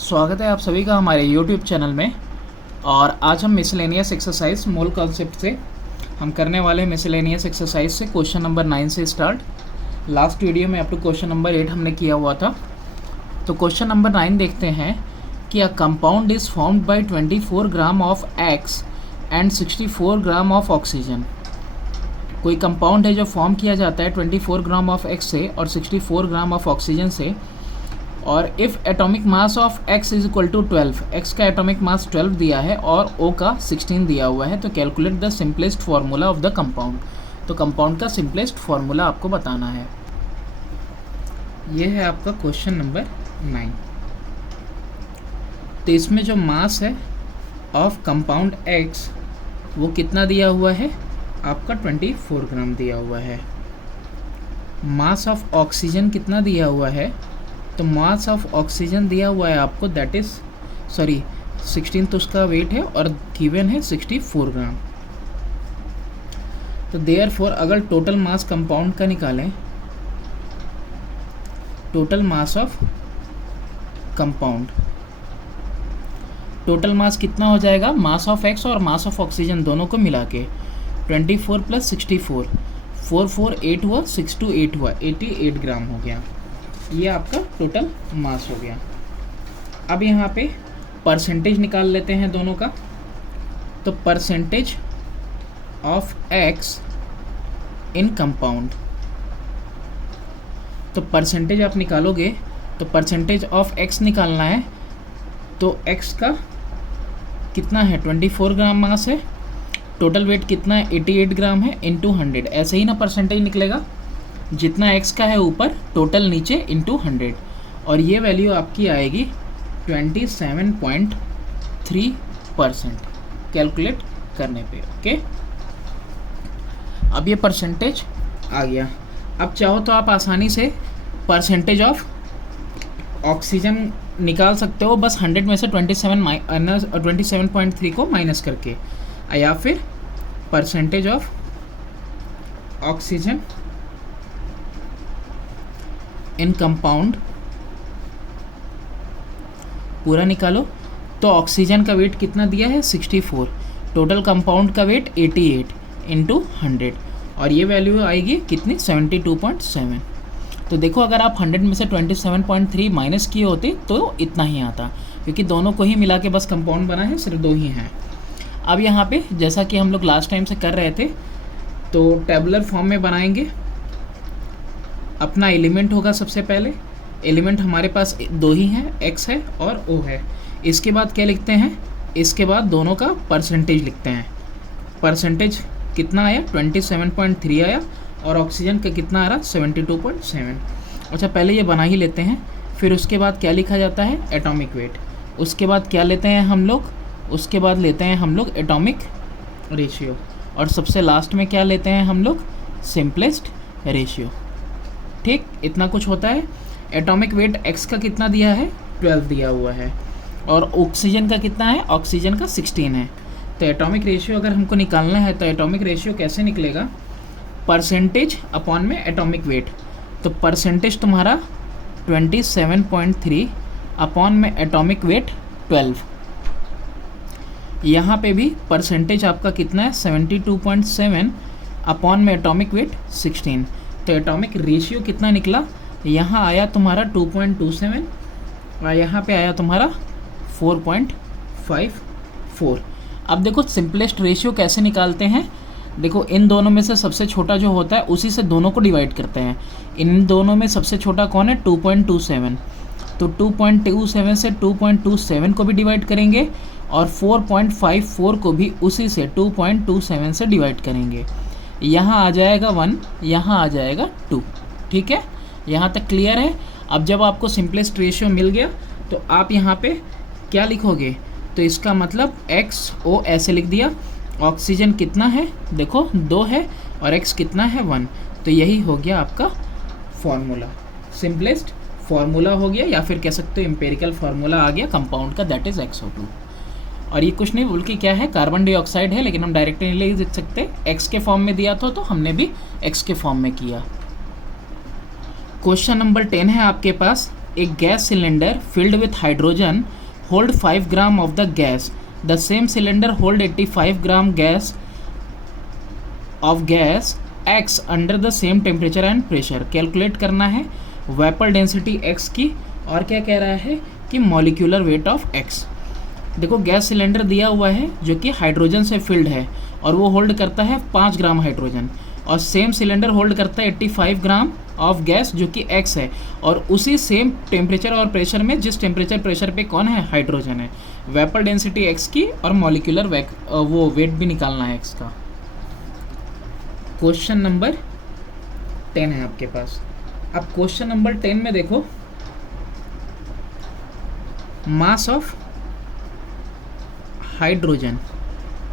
स्वागत है आप सभी का हमारे YouTube चैनल में। और आज हम मिसलेनियस एक्सरसाइज मूल कॉन्सेप्ट से हम करने वाले मिसलेनियस एक्सरसाइज से क्वेश्चन नंबर 9 से स्टार्ट। लास्ट वीडियो में अप टू क्वेश्चन नंबर 8 हमने किया हुआ था। तो क्वेश्चन नंबर 9 देखते हैं कि a compound is formed by 24 gram of x and 64 gram of oxygen. कोई कंपाउंड है जो फॉर्म किया जाता है 24 ग्राम ऑफ एक्स से और 64 ग्राम ऑफ ऑक्सीजन से, और if atomic mass of x is equal to 12, x का एटॉमिक मास 12 दिया है और O का 16 दिया हुआ है, तो calculate the simplest formula of the compound. तो कंपाउंड का सिंपलेस्ट फार्मूला आपको बताना है। ये है आपका क्वेश्चन नंबर 9। तो इसमें जो मास है ऑफ कंपाउंड x वो कितना दिया हुआ है आपका 24 ग्राम दिया हुआ है। मास ऑफ ऑक्सीजन कितना दिया हुआ है, तो मास ऑफ ऑक्सीजन दिया हुआ है आपको दैट इज 16 तो उसका वेट है और गिवन है 64 ग्राम। तो देयरफॉर अगर टोटल मास कंपाउंड का निकालें, total mass of compound, total mass कितना हो जाएगा, मास ऑफ एक्स और मास ऑफ ऑक्सीजन दोनों को मिला के 24 + 64, 4 4 8 हुआ, 6 2 8 हुआ, 88 ग्राम हो गया। ये आपका टोटल मास हो गया। अब यहाँ पे परसेंटेज निकाल लेते हैं दोनों का। तो percentage of x in compound, तो परसेंटेज आप निकालोगे तो परसेंटेज ऑफ एक्स निकालना है। तो एक्स का कितना है 24 ग्राम मास है, टोटल वेट कितना है 88 ग्राम है, इंटू 100। ऐसे ही ना परसेंटेज निकलेगा, जितना x का है ऊपर टोटल नीचे इंटू 100, और ये वैल्यू आपकी आएगी 27.3% कैलकुलेट करने पे। ओके, अब ये परसेंटेज आ गया। अब चाहो तो आप आसानी से परसेंटेज ऑफ ऑक्सीजन निकाल सकते हो, बस 100 में से 27.3 को माइनस करके, या फिर percentage of oxygen in compound पूरा निकालो। तो ऑक्सीजन का वेट कितना दिया है 64, टोटल कंपाउंड का वेट 88 इंटू 100, और ये वैल्यू आएगी कितनी 72.7। तो देखो अगर आप 100 में से 27.3 माइनस किए होते तो इतना ही आता, क्योंकि दोनों को ही मिला के बस कंपाउंड बना है, सिर्फ दो ही हैं। अब यहाँ पे जैसा कि हम लोग लास्ट टाइम से कर रहे थे, तो टेबुलर फॉर्म में बनाएंगे। अपना एलिमेंट होगा सबसे पहले, एलिमेंट हमारे पास दो ही हैं, x है और O है। इसके बाद क्या लिखते हैं, इसके बाद दोनों का परसेंटेज लिखते हैं। परसेंटेज कितना आया 27.3 आया, और ऑक्सीजन का कितना आ रहा 72.7। अच्छा पहले ये बना ही लेते हैं, फिर उसके बाद क्या लिखा जाता है एटॉमिक वेट। उसके बाद क्या लेते हैं हम लोग, उसके बाद लेते हैं हम लोग एटॉमिक रेशियो, और सबसे लास्ट में क्या लेते हैं हम लोग सिंपलेस्ट रेशियो। ठीक, इतना कुछ होता है। एटॉमिक वेट x का कितना दिया है 12 दिया हुआ है, और ऑक्सीजन का कितना है, ऑक्सीजन का 16 है। तो एटॉमिक रेशियो अगर हमको निकालना है तो एटॉमिक रेशियो कैसे निकलेगा, परसेंटेज अपॉन में एटॉमिक वेट। तो परसेंटेज तुम्हारा 27.3 अपॉन में एटॉमिक वेट 12। यहाँ पे भी परसेंटेज आपका कितना है 72.7 अपॉन में एटॉमिक वेट 16। तो एटॉमिक रेशियो कितना निकला, यहाँ आया तुम्हारा 2.27 और यहाँ पे आया तुम्हारा 4.54। अब देखो सिंपलेस्ट रेशियो कैसे निकालते हैं। देखो इन दोनों में से सबसे छोटा जो होता है उसी से दोनों को डिवाइड करते हैं। इन दोनों में सबसे छोटा कौन है 2.27, तो 2.27 से 2.27 को भी डिवाइड करेंगे, और 4.54 को भी उसी से 2.27 से डिवाइड करेंगे। यहाँ आ जाएगा 1, यहाँ आ जाएगा 2। ठीक है, यहाँ तक क्लियर है। अब जब आपको सिंपलेस्ट रेशियो मिल गया तो आप यहाँ पे क्या लिखोगे, तो इसका मतलब XO ऐसे लिख दिया। ऑक्सीजन कितना है देखो 2 है, और X कितना है 1। तो यही हो गया आपका फॉर्मूला, सिंपलेस्ट फार्मूला हो गया, या फिर कह सकते हो एम्पेरिकल फार्मूला आ गया कंपाउंड का, दैट इज़ XO2। और ये कुछ नहीं बल्कि क्या है कार्बन डाइऑक्साइड है, लेकिन हम डायरेक्टली नहीं लिख सकते, एक्स के फॉर्म में दिया था तो हमने भी एक्स के फॉर्म में किया। क्वेश्चन नंबर 10 है आपके पास, A gas cylinder filled with hydrogen hold 5 gram of the gas. The same cylinder hold 85 gram of gas X under the same temperature and pressure. Calculate करना है वेपर डेंसिटी X की, और क्या कह रहा है कि मॉलिक्यूलर वेट ऑफ X. देखो गैस सिलेंडर दिया हुआ है जो कि हाइड्रोजन से फिल्ड है और वो होल्ड करता है 5 ग्राम हाइड्रोजन, और सेम सिलेंडर होल्ड करता है 85 ग्राम ऑफ गैस जो कि X है, और उसी सेम टेम्परेचर और प्रेशर में जिस टेम्परेचर प्रेशर पे कौन है, हाइड्रोजन है. वेपर डेंसिटी X की और मॉलिक्यूलर वो वेट भी निकालना है X का. क्वेश्चन नंबर 10 है आपके पास. अब क्वेश्चन नंबर 10 में देखो मास ऑफ हाइड्रोजन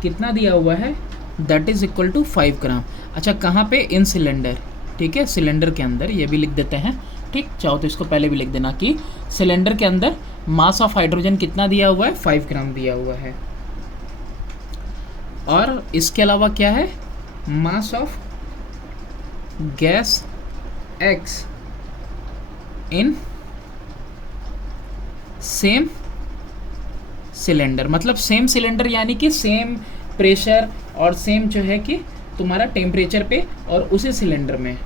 कितना दिया हुआ है, दैट इज इक्वल टू 5 ग्राम. अच्छा कहाँ पे, इन सिलेंडर. ठीक है, सिलेंडर के अंदर, ये भी लिख देते हैं. ठीक, चाहो तो इसको पहले भी लिख देना कि सिलेंडर के अंदर मास ऑफ हाइड्रोजन कितना दिया हुआ है, 5 ग्राम दिया हुआ है. और इसके अलावा क्या है, mass of gas X in same cylinder. मतलब सेम सिलेंडर यानी कि सेम प्रेशर और सेम जो है कि तुम्हारा टेम्परेचर पे, और उसी सिलेंडर में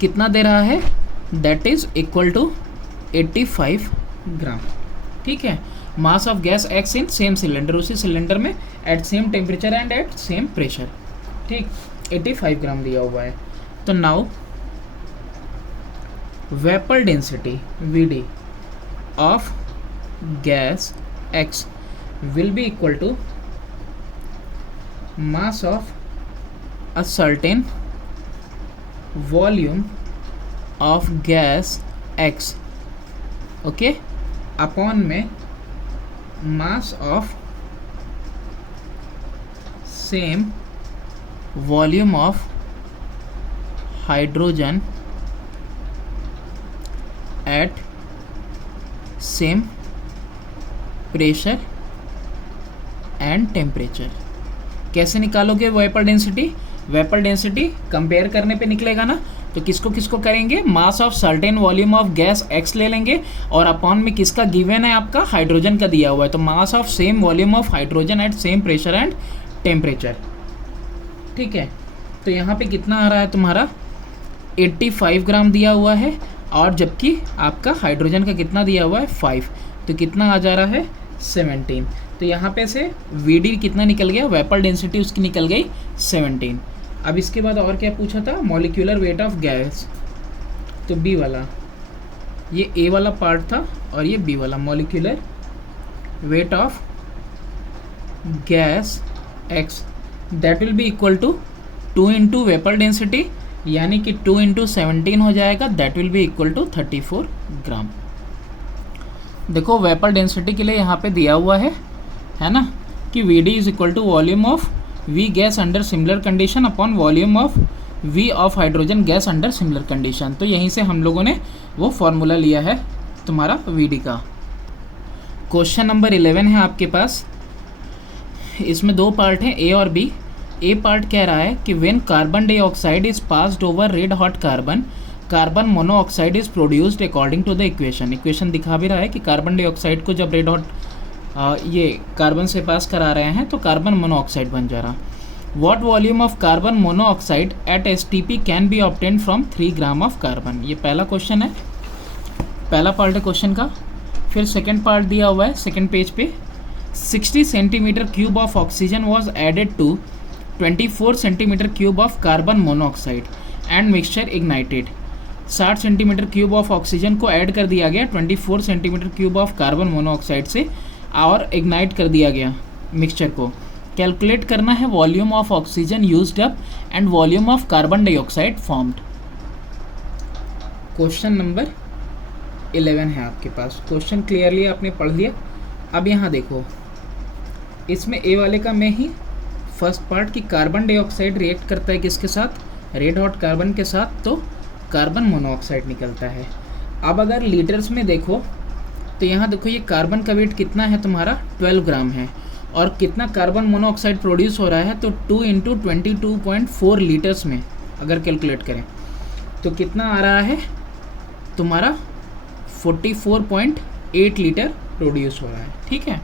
कितना दे रहा है, that is equal to 85 gram. ठीक है, mass of gas X in same cylinder, उसी सिलेंडर में at same temperature and at same pressure. ठीक, 85 ग्राम दिया हुआ है. तो now vapour density VD of gas X will be equal to mass of a certain volume of gas X, okay, upon में mass of same volume of hydrogen at same pressure and temperature. कैसे निकालोगे vapour density, vapour density compare करने पे निकलेगा ना. तो किसको किसको करेंगे, mass of certain volume of gas X ले लेंगे, और अपॉन में किसका गिवन है, आपका हाइड्रोजन का दिया हुआ है, तो mass of same volume of hydrogen at same pressure and temperature. ठीक है, तो यहाँ पे कितना आ रहा है तुम्हारा, 85 ग्राम दिया हुआ है, और जबकि आपका हाइड्रोजन का कितना दिया हुआ है, 5, तो कितना आ जा रहा है, 17. तो यहाँ पे से VD कितना निकल गया, वेपर डेंसिटी उसकी निकल गई 17. अब इसके बाद और क्या पूछा था, मॉलिक्यूलर वेट ऑफ गैस. तो B वाला, ये A वाला पार्ट था और ये B वाला, molecular weight of gas X that will be equal to 2 into vapour density, यानी कि 2 इंटू 17 हो जाएगा, that will be equal to 34 gram. देखो वेपर डेंसिटी के लिए यहाँ पे दिया हुआ है ना, कि VD is equal to volume of V gas under similar condition upon volume of V of hydrogen gas under similar condition. तो यहीं से हम लोगों ने वो फॉर्मूला लिया है तुम्हारा VD का. क्वेश्चन नंबर 11 है आपके पास. इसमें दो पार्ट हैं, A और B. ए पार्ट कह रहा है कि when carbon dioxide is passed over red hot carbon, carbon monoxide is produced according to the equation दिखा भी रहा है कि कार्बन डाइऑक्साइड को जब रेड हॉट ये कार्बन से पास करा रहे हैं तो कार्बन मोनोऑक्साइड बन जा रहा. What volume of carbon monoxide at STP can be obtain from 3 gram of carbon. ये पहला क्वेश्चन है, पहला पार्ट है क्वेश्चन का. फिर सेकेंड पार्ट दिया हुआ है सेकेंड पेज पे, 60 centimetre cube of oxygen was added to 24 centimetre cube of carbon monoxide and mixture ignited. 60 centimetre cube of oxygen को ऐड कर दिया गया 24 centimetre cube of carbon monoxide से, और इग्नाइट कर दिया गया मिक्सचर को. कैलकुलेट करना है volume of oxygen used up and volume of carbon dioxide formed. Question number 11 है आपके पास. क्वेश्चन क्लियरली आपने पढ़ लिया. अब यहाँ देखो, इसमें ए वाले का मैं ही फर्स्ट पार्ट की कार्बन डाइऑक्साइड रिएक्ट करता है किसके साथ, रेड हॉट कार्बन के साथ, तो कार्बन मोनोऑक्साइड निकलता है. अब अगर लीटर्स में देखो तो यहाँ देखो ये कार्बन का वेट कितना है तुम्हारा, 12 ग्राम है, और कितना कार्बन मोनोऑक्साइड प्रोड्यूस हो रहा है, तो 2 इंटू 22.4 लीटर्स में अगर कैलकुलेट करें तो कितना आ रहा है, तुम्हारा 44.8 लीटर प्रोड्यूस हो रहा है, ठीक है।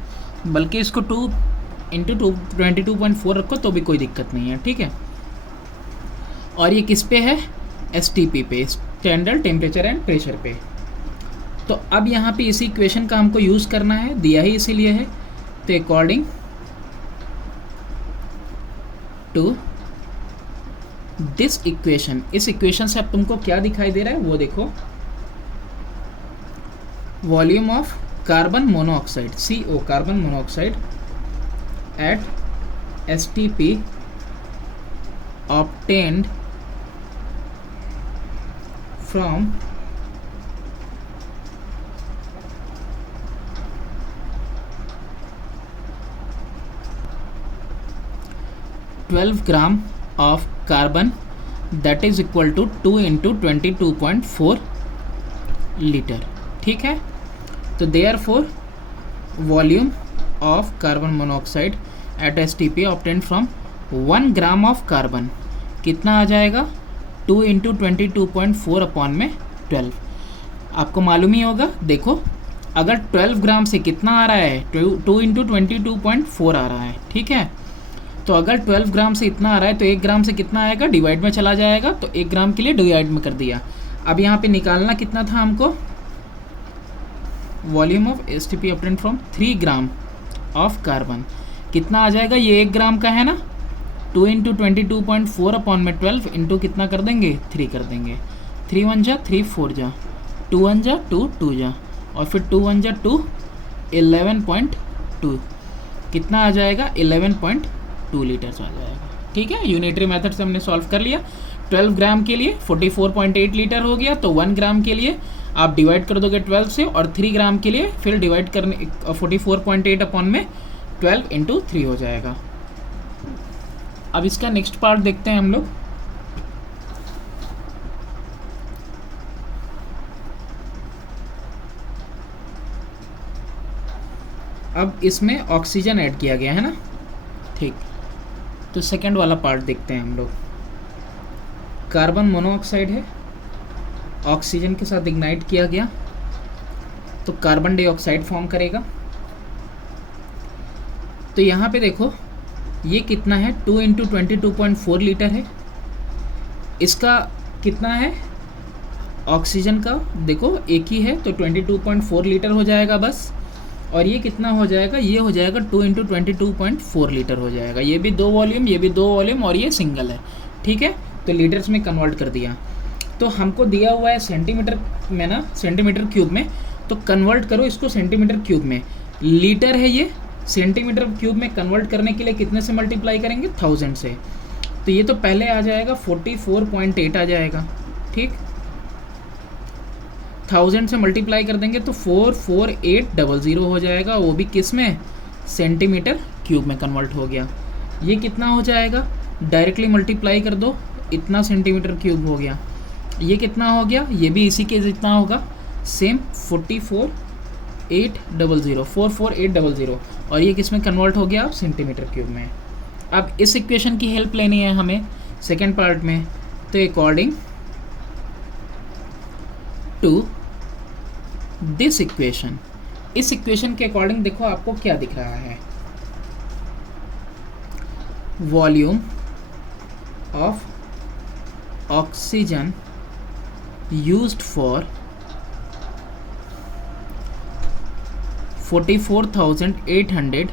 बल्कि इसको 2 इंटू 22.4 रखो तो भी कोई दिक्कत नहीं है, ठीक है। और ये किस पे है, STP पे, स्टैंडर्ड टेम्परेचर एंड प्रेशर पे। तो अब यहाँ पे इसी इक्वेशन का हमको यूज़ करना है, दिया ही इसीलिए है। तो अकॉर्डिंग टू दिस इक्वेशन, इस इक्वेशन से अब तुमको क्या दिखाई दे रहा है वो देखो, volume of carbon monoxide CO, carbon monoxide at STP obtained from 12 gram of carbon that is equal to 2 into 22.4 litre, ठीक है। तो therefore volume of carbon monoxide at STP obtained from 1 gram of carbon कितना आ जाएगा, 2 into 22.4 upon में 12। आपको मालूम ही होगा, देखो अगर 12 ग्राम से कितना आ रहा है, 2 इंटू 22.4 आ रहा है, ठीक है। तो अगर 12 ग्राम से इतना आ रहा है तो 1 ग्राम से कितना आएगा, डिवाइड में चला जाएगा, तो 1 ग्राम के लिए डिवाइड में कर दिया। अब यहाँ पे निकालना कितना था हमको, volume of STP obtained from 3 gram of carbon कितना आ जाएगा, ये 1 ग्राम का है ना, 2 इंटू 22.4 अपॉन में 12 इंटू कितना कर देंगे, 3 कर देंगे। 3 1 जा 3, 4 जा 2 1 जा 2, 2 जा और फिर 2 1 जा 2, 11.2 कितना आ जाएगा, 11.2 लीटर्स आ जाएगा, ठीक है। यूनिटरी मेथड से हमने सॉल्व कर लिया। 12 ग्राम के लिए 44.8 लीटर हो गया, तो 1 ग्राम के लिए आप डिवाइड कर दोगे 12 से, और 3 ग्राम के लिए फिर डिवाइड करने 44.8 अपॉन में 12 इंटू 3 हो जाएगा। अब इसका नेक्स्ट पार्ट देखते हैं हम लोग। अब इसमें ऑक्सीजन ऐड किया गया है ना, ठीक। तो सेकंड वाला पार्ट देखते हैं हम लोग। कार्बन मोनोऑक्साइड है, ऑक्सीजन के साथ इग्नाइट किया गया तो कार्बन डाइऑक्साइड फॉर्म करेगा। तो यहाँ पे देखो ये कितना है, 2 इंटू 22.4 लीटर है। इसका कितना है, ऑक्सीजन का देखो एक ही है तो 22.4 लीटर हो जाएगा बस। और ये कितना हो जाएगा, ये हो जाएगा 2 इंटू 22.4 लीटर हो जाएगा। ये भी 2 वॉल्यूम, ये भी 2 वॉल्यूम और ये सिंगल है, ठीक है। तो लीटर्स में कन्वर्ट कर दिया। तो हमको दिया हुआ है सेंटीमीटर में ना, सेंटीमीटर क्यूब में, तो कन्वर्ट करो इसको सेंटीमीटर क्यूब में। लीटर है ये, सेंटीमीटर क्यूब में कन्वर्ट करने के लिए कितने से मल्टीप्लाई करेंगे, 1000 से। तो ये तो पहले आ जाएगा 44.8 आ जाएगा, ठीक। 1000 से मल्टीप्लाई कर देंगे तो 44800 हो जाएगा, वो भी किस में, सेंटीमीटर क्यूब में कन्वर्ट हो गया। ये कितना हो जाएगा, डायरेक्टली मल्टीप्लाई कर दो, इतना सेंटीमीटर क्यूब हो गया। ये कितना हो गया, ये भी इसी के जितना होगा, सेम 44800 और ये किस में कन्वर्ट हो गया, सेंटीमीटर क्यूब में। अब इस इक्वेशन की हेल्प लेनी है हमें सेकेंड पार्ट में। तो अकॉर्डिंग टू दिस इक्वेशन, इस इक्वेशन के अकॉर्डिंग देखो आपको क्या दिख रहा है, volume of oxygen used for 44,800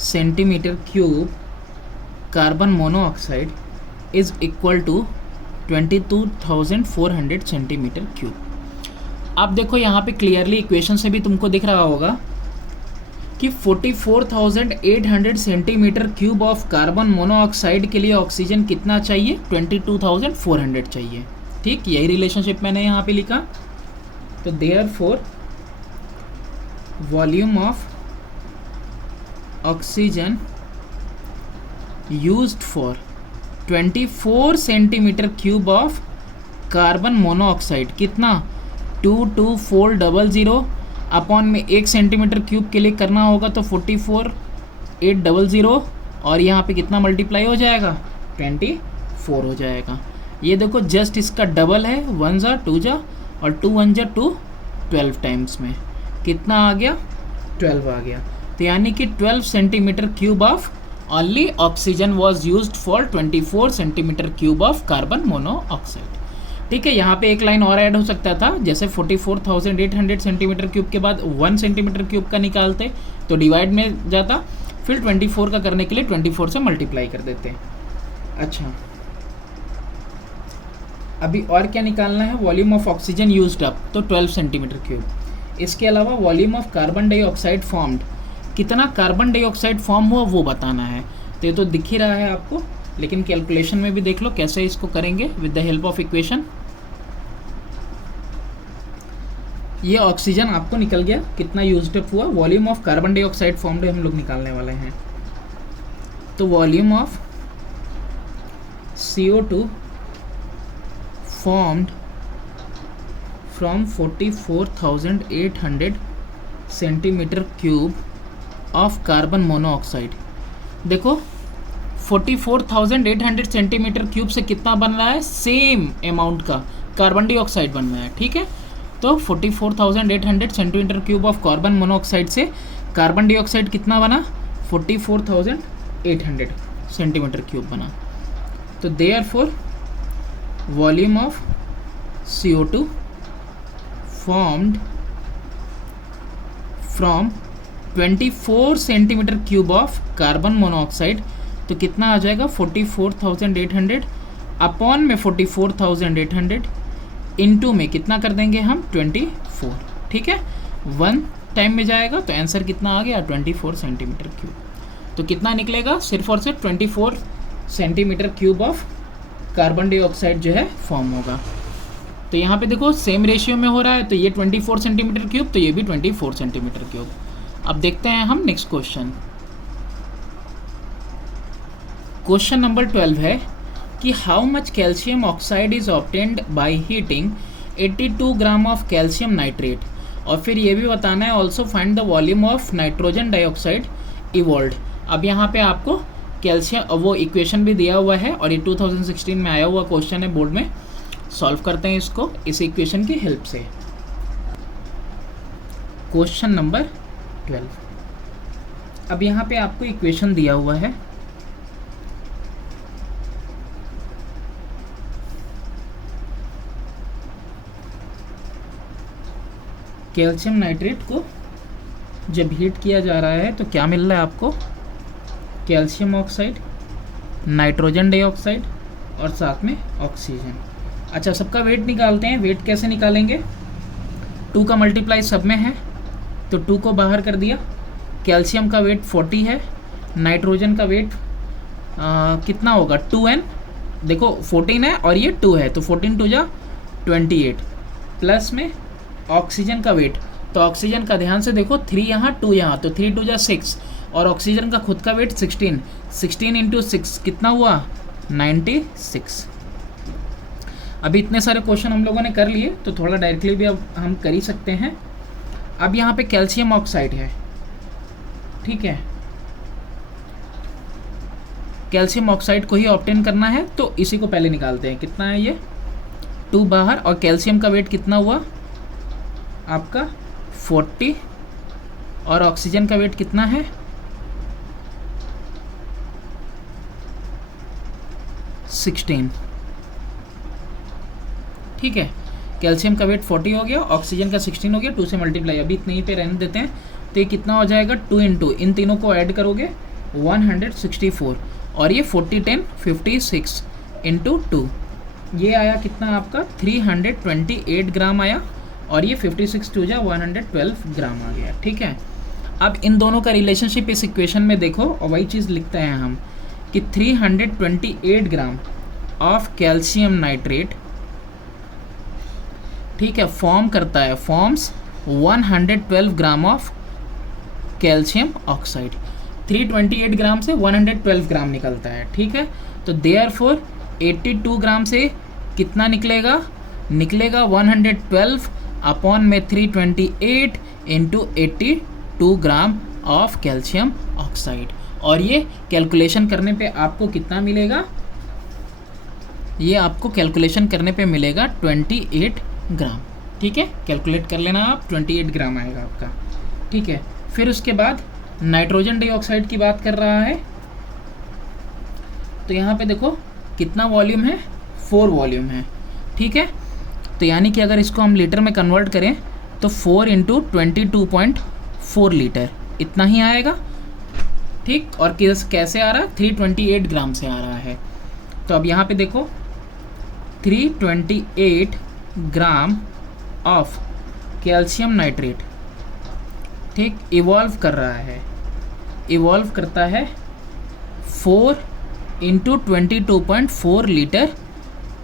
centimetre cube carbon monoxide is equal to 22,400 centimetre cube. अब देखो यहाँ पे क्लियरली इक्वेशन से भी तुमको दिख रहा होगा कि 44,800 centimetre cube of carbon monoxide के लिए ऑक्सीजन कितना चाहिए, 22,400 चाहिए, ठीक। यही रिलेशनशिप मैंने यहाँ पे लिखा। तो therefore volume of oxygen used for 24 centimetre cube of carbon monoxide कितना, 22400 अपॉन में 1 सेंटीमीटर क्यूब के लिए करना होगा तो 44,800 और यहाँ पे कितना मल्टीप्लाई हो जाएगा, 24 हो जाएगा। ये देखो जस्ट इसका डबल है, 1 जा 2 जा और 2 1 जा 2, 12 टाइम्स में कितना आ गया, 12 आ गया। तो यानी कि 12 centimetre cube of only oxygen was use for 24 centimetre cube of carbon monoxide. ठीक है, यहाँ पे एक लाइन और ऐड हो सकता था, जैसे 44,800 सेंटीमीटर क्यूब के बाद 1 सेंटीमीटर क्यूब का निकालते तो डिवाइड में जाता, फिर 24 का करने के लिए 24 से मल्टीप्लाई कर देते। अच्छा, अभी और क्या निकालना है, volume of oxygen used up, तो 12 सेंटीमीटर क्यूब। इसके अलावा volume of carbon dioxide formed, कितना कार्बन डाइऑक्साइड फॉर्म हुआ वो बताना है। तो ये तो दिख ही रहा है आपको, लेकिन कैलकुलेशन में भी देख लो कैसे इसको करेंगे with the help of equation. ये ऑक्सीजन आपको निकल गया, कितना यूज्ड अप हुआ, volume of carbon dioxide formed हम लोग निकालने वाले हैं। तो volume of CO2 formed from 44,800 centimetre cube of carbon monoxide. देखो 44,800 सेंटीमीटर क्यूब से कितना बन रहा है, सेम अमाउंट का कार्बन डाइऑक्साइड बन रहा है। ठीक है, तो 44,800 centimetre cube of carbon monoxide से कार्बन डाइऑक्साइड कितना बना, 44,800 सेंटीमीटर क्यूब बना। तो therefore volume of CO2 formed from 24 centimetre cube of carbon monoxide, तो कितना आ जाएगा 44,800 अपॉन में 44,800 इनटू में कितना कर देंगे हम 24। ठीक है, 1 टाइम में जाएगा तो आंसर कितना आ गया 24 सेंटीमीटर क्यूब। तो कितना निकलेगा, सिर्फ और सिर्फ 24 centimetre cube of carbon dioxide जो है फॉर्म होगा। तो यहाँ पे देखो सेम रेशियो में हो रहा है, तो ये 24 सेंटीमीटर क्यूब, तो ये भी 24 सेंटीमीटर क्यूब। अब देखते हैं हम नेक्स्ट क्वेश्चन। क्वेश्चन नंबर 12 है कि how much calcium oxide is obtained by heating 82 gram of calcium nitrate, और फिर ये भी बताना है also find the volume of nitrogen dioxide evolved. अब यहाँ पे आपको कैल्शियम वो इक्वेशन भी दिया हुआ है, और ये 2016 में आया हुआ क्वेश्चन है बोर्ड में। सॉल्व करते हैं इसको इस इक्वेशन की हेल्प से। Question number 12। अब यहाँ पे आपको इक्वेशन दिया हुआ है, कैल्शियम नाइट्रेट को जब हीट किया जा रहा है तो क्या मिल रहा है आपको, कैल्शियम ऑक्साइड, नाइट्रोजन डाइऑक्साइड और साथ में ऑक्सीजन। अच्छा, सबका वेट निकालते हैं। वेट कैसे निकालेंगे, 2 का मल्टीप्लाई सब में है तो 2 को बाहर कर दिया। कैल्शियम का वेट 40 है, नाइट्रोजन का वेट कितना होगा 2n, देखो 14 है और ये 2 है तो 14 2 जा 28, प्लस में ऑक्सीजन का वेट, तो ऑक्सीजन का ध्यान से देखो 3 यहाँ 2 यहाँ, तो 3 2 जा 6, और ऑक्सीजन का खुद का वेट 16, 16 इंटू 6 कितना हुआ 96। अभी इतने सारे क्वेश्चन हम लोगों ने कर लिए, तो थोड़ा डायरेक्टली भी अब हम कर ही सकते हैं। अब यहाँ पे कैल्शियम ऑक्साइड है, ठीक है, कैल्शियम ऑक्साइड को ही ऑब्टेन करना है, तो इसी को पहले निकालते हैं। कितना है ये 2 बाहर, और कैल्शियम का वेट कितना हुआ आपका 40, और ऑक्सीजन का वेट कितना है 16। ठीक है, कैल्शियम का वेट 40 हो गया, ऑक्सीजन का 16 हो गया, 2 से मल्टीप्लाई, अभी इतने ही पे रहने देते हैं। तो ये कितना हो जाएगा 2 इंटू इन तीनों को ऐड करोगे 164, और ये 40 10 56 इंटू 2, ये आया कितना आपका 328 ग्राम आया, और ये 56 2 जा 112 ग्राम आ गया। ठीक है, अब इन दोनों का रिलेशनशिप इस इक्वेशन में देखो, और वही चीज़ लिखते हैं हम कि 328 ग्राम ऑफ कैल्शियम नाइट्रेट, ठीक है, फॉर्म करता है, forms 112 gram of calcium oxide. 328 ग्राम से 112 ग्राम निकलता है। ठीक है, तो देयरफॉर 82 ग्राम से कितना निकलेगा, निकलेगा 112 अपॉन में 328 into 82 gram of calcium oxide, और ये कैलकुलेशन करने पे आपको कितना मिलेगा, ये आपको कैलकुलेशन करने पे मिलेगा 28 ग्राम। ठीक है, कैलकुलेट कर लेना आप, 28 ग्राम आएगा आपका। ठीक है, फिर उसके बाद नाइट्रोजन डाइऑक्साइड की बात कर रहा है, तो यहाँ पे देखो कितना वॉल्यूम है, 4 वॉल्यूम है। ठीक है, तो यानी कि अगर इसको हम लीटर में कन्वर्ट करें तो 4 इंटू 22.4 लीटर इतना ही आएगा। ठीक, और कैसे आ रहा है, 328 ग्राम से आ रहा है। तो अब यहाँ पे देखो 328 ग्राम ऑफ कैल्शियम नाइट्रेट, ठीक, इवॉल्व कर रहा है, इवॉल्व करता है 4 इंटू 22.4 लीटर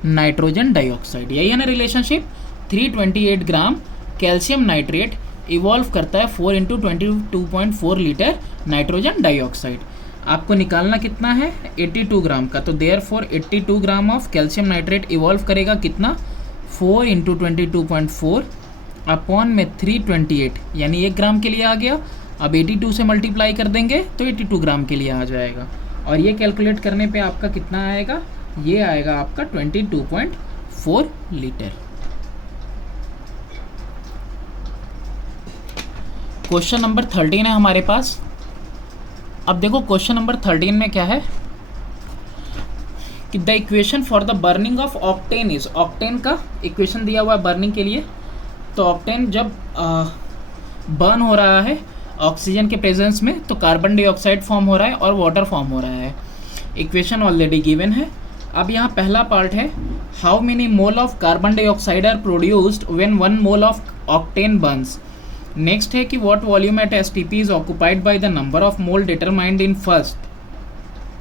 नाइट्रोजन डाइऑक्साइड। यही है ना रिलेशनशिप, 328 ग्राम कैल्शियम नाइट्रेट इवॉल्व करता है 4 इंटू 22.4 लीटर नाइट्रोजन डाइऑक्साइड। आपको निकालना कितना है, 82 ग्राम का। तो therefore 82 gram of calcium nitrate evolve करेगा कितना, 4 इंटू 22.4 अपॉन में 328, यानी 1 ग्राम के लिए आ गया। अब 82 से मल्टीप्लाई कर देंगे तो 82 ग्राम के लिए आ जाएगा, और ये कैलकुलेट करने पे आपका कितना आएगा, ये आएगा आपका 22.4 लीटर। क्वेश्चन नंबर 13 है हमारे पास। अब देखो क्वेश्चन नंबर 13 में क्या है कि the equation for the burning of octane is, octane का इक्वेशन दिया हुआ है बर्निंग के लिए। तो ऑक्टेन जब बर्न हो रहा है ऑक्सीजन के प्रेजेंस में तो कार्बन डाइऑक्साइड फॉर्म हो रहा है और वाटर फॉर्म हो रहा है। इक्वेशन ऑलरेडी गिवन है। अब यहाँ पहला पार्ट है, how many mole of carbon dioxide are produced when 1 mole of octane burns. Next है कि what volume at STP is occupied by the number of mole determined in first.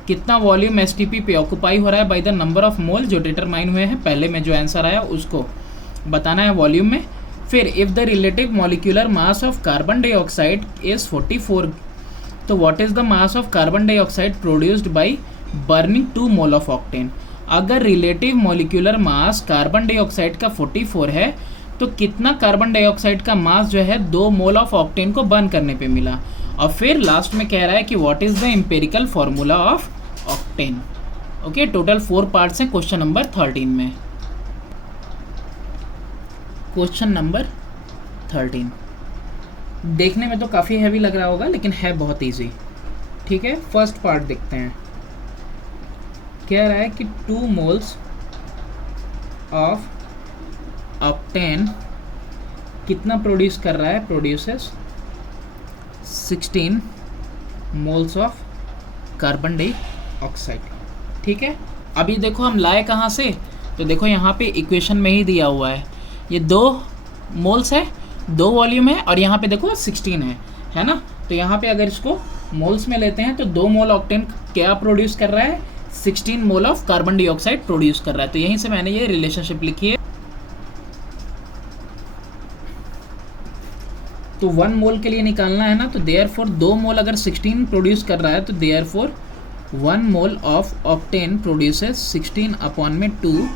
कितना volume STP पे occupy हो रहा है by the number of mole जो determine हुए हैं पहले में, जो आंसर आया उसको बताना है वॉल्यूम में। फिर if the relative molecular mass of carbon dioxide is 44, तो what is the mass of carbon dioxide produced by burning 2 mole of octane. अगर relative molecular mass carbon dioxide का 44 है तो कितना कार्बन डाइऑक्साइड का मास जो है 2 मोल ऑफ ऑक्टेन को बर्न करने पे मिला। और फिर लास्ट में कह रहा है कि what is the empirical formula of octane. Okay, total 4 parts हैं क्वेश्चन नंबर 13 में। क्वेश्चन नंबर 13 देखने में तो काफ़ी हैवी लग रहा होगा लेकिन है बहुत इजी। ठीक है, फर्स्ट पार्ट देखते हैं। कह रहा है कि 2 मोल्स ऑफ ऑक्टेन कितना प्रोड्यूस कर रहा है, produces 16 moles of carbon dioxide. ठीक है, अभी देखो हम लाए कहाँ से, तो देखो यहाँ पे इक्वेशन में ही दिया हुआ है, ये 2 मोल्स है, 2 वॉल्यूम है, और यहाँ पे देखो 16 है ना। तो यहाँ पे अगर इसको मोल्स में लेते हैं तो 2 मोल ऑक्टेन क्या प्रोड्यूस कर रहा है, 16 मोल ऑफ कार्बन डाइऑक्साइड प्रोड्यूस कर रहा है। तो यहीं से मैंने ये रिलेशनशिप लिखी है। तो 1 मोल के लिए निकालना है ना, तो देयरफॉर 2 मोल अगर 16 प्रोड्यूस कर रहा है तो therefore 1 mole of octane produces 16 upon में 2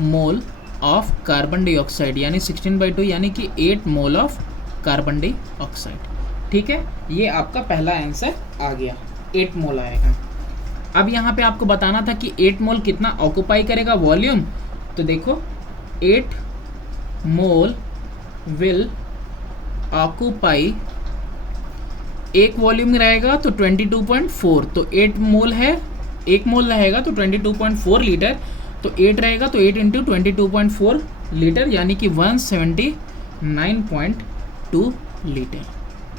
मोल ऑफ कार्बन डाइऑक्साइड, यानी 16/2 यानी कि 8 मोल ऑफ कार्बन डाइऑक्साइड। ठीक है, ये आपका पहला आंसर आ गया, 8 मोल आएगा। अब यहाँ पे आपको बताना था कि 8 मोल कितना ऑक्यूपाई करेगा वॉल्यूम। तो देखो 8 मोल विल ऑक्यूपाई, एक वॉल्यूम रहेगा तो 22.4, तो 8 मोल है, 1 मोल रहेगा तो 22.4 लीटर, तो 8 रहेगा तो 8 इंटू 22.4 लीटर यानी कि 179.2 लीटर।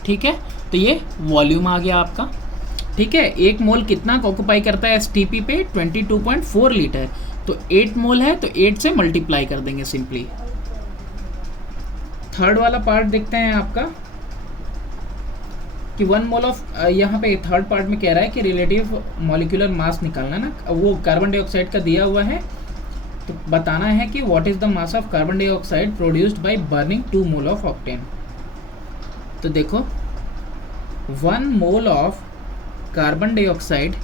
ठीक है, तो ये वॉल्यूम आ गया आपका। ठीक है, 1 मोल कितना ऑक्यूपाई करता है एसटीपी पे, 22.4 लीटर, तो 8 मोल है तो 8 से मल्टीप्लाई कर देंगे सिंपली। थर्ड वाला पार्ट देखते हैं आपका कि 1 मोल ऑफ, यहाँ पे थर्ड पार्ट में कह रहा है कि रिलेटिव मॉलिक्यूलर मास निकालना ना, वो कार्बन डाइऑक्साइड का दिया हुआ है, तो बताना है कि what is the mass of carbon dioxide produced by burning 2 mole of octane. तो देखो 1 mole of carbon dioxide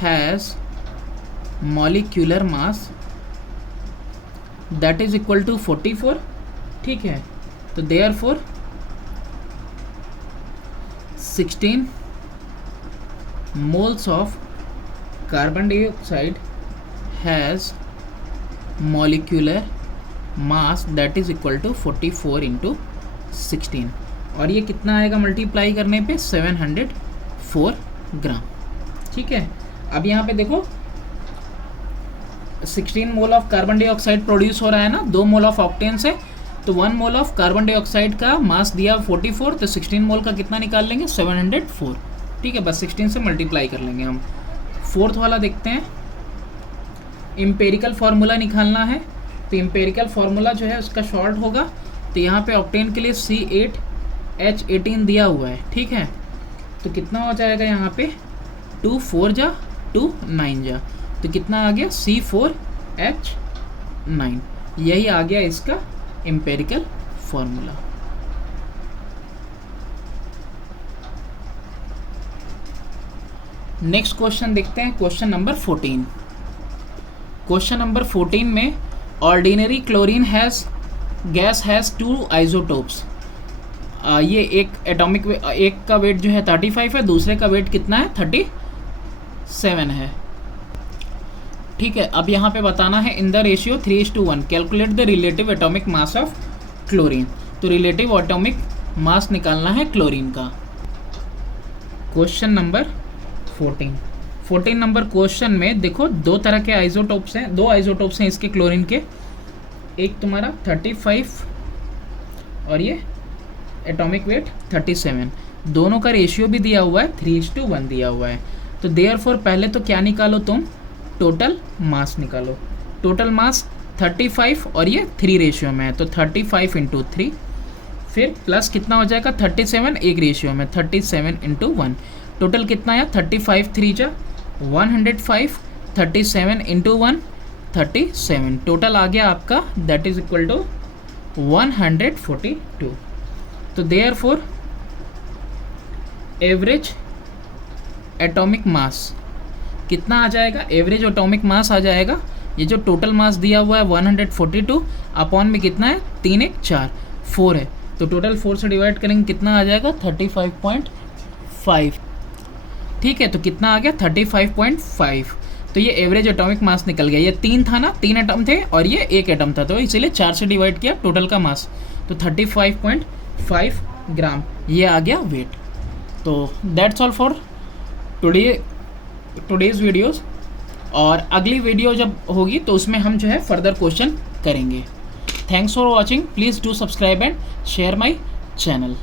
has molecular mass that is equal to 44। ठीक है, तो therefore 16 moles of carbon dioxide has molecular mass that is equal to 44 into 16, और ये कितना आएगा multiply करने पे 704 ग्राम। ठीक है, अब यहाँ पे देखो 16 मोल ऑफ कार्बन डाइऑक्साइड प्रोड्यूस हो रहा है ना 2 मोल ऑफ ऑक्टेन से, तो 1 मोल ऑफ कार्बन डाइऑक्साइड का मास दिया 44, तो 16 मोल का कितना निकाल लेंगे 704। ठीक है, बस 16 से मल्टीप्लाई कर लेंगे हम। फोर्थ वाला देखते हैं, इम्पेरिकल फार्मूला निकालना है। तो इम्पेरिकल फार्मूला जो है उसका शॉर्ट होगा, तो यहाँ पे ऑक्टेन के लिए C8H18 दिया हुआ है। ठीक है, तो कितना हो जाएगा यहाँ पे 2 4 जा 2 9 जा, तो कितना आ गया C4H9। यही आ गया इसका इम्पेरिकल फार्मूला। नेक्स्ट क्वेश्चन देखते हैं, क्वेश्चन नंबर 14। क्वेश्चन नंबर 14 में ordinary chlorine gas has 2 isotopes. ये एक एटॉमिक एक का वेट जो है 35 है, दूसरे का वेट कितना है 37 है। ठीक है, अब यहाँ पे बताना है in the ratio 3:1 calculate the relative atomic mass of chlorine. तो रिलेटिव एटॉमिक मास निकालना है क्लोरीन का। क्वेश्चन नंबर 14 नंबर क्वेश्चन में देखो 2 तरह के आइसोटोप्स हैं, 2 आइसोटोप्स हैं इसके क्लोरीन के, एक तुम्हारा 35 और ये एटॉमिक वेट 37, दोनों का रेशियो भी दिया हुआ है 3:1 दिया हुआ है। तो देयरफॉर पहले तो क्या निकालो तुम, टोटल मास निकालो। टोटल मास 35 और ये 3 रेशियो में है, तो 35 इंटू 3, फिर प्लस कितना हो जाएगा 37 एक रेशियो में 37 इंटू 1, टोटल कितना आया 35 3 जा 105, 37 इंटू 1 37, टोटल आ गया आपका दैट इज इक्वल टू 142। तो देयरफॉर एवरेज एटॉमिक मास कितना आ जाएगा, एवरेज एटॉमिक मास आ जाएगा, ये जो टोटल मास दिया हुआ है 142 अपॉन में कितना है 3 1 4 4 है, तो टोटल 4 से डिवाइड करेंगे कितना आ जाएगा 35.5। ठीक है, तो कितना आ गया 35.5। तो ये एवरेज एटॉमिक मास निकल गया। ये 3 था ना, 3 एटम थे और ये 1 एटम था, तो इसीलिए 4 से डिवाइड किया टोटल का मास, तो 35.5 ग्राम ये आ गया वेट। तो that's all for today's videos, और अगली वीडियो जब होगी तो उसमें हम जो है फर्दर क्वेश्चन करेंगे। Thanks for watching, please do subscribe and share my channel.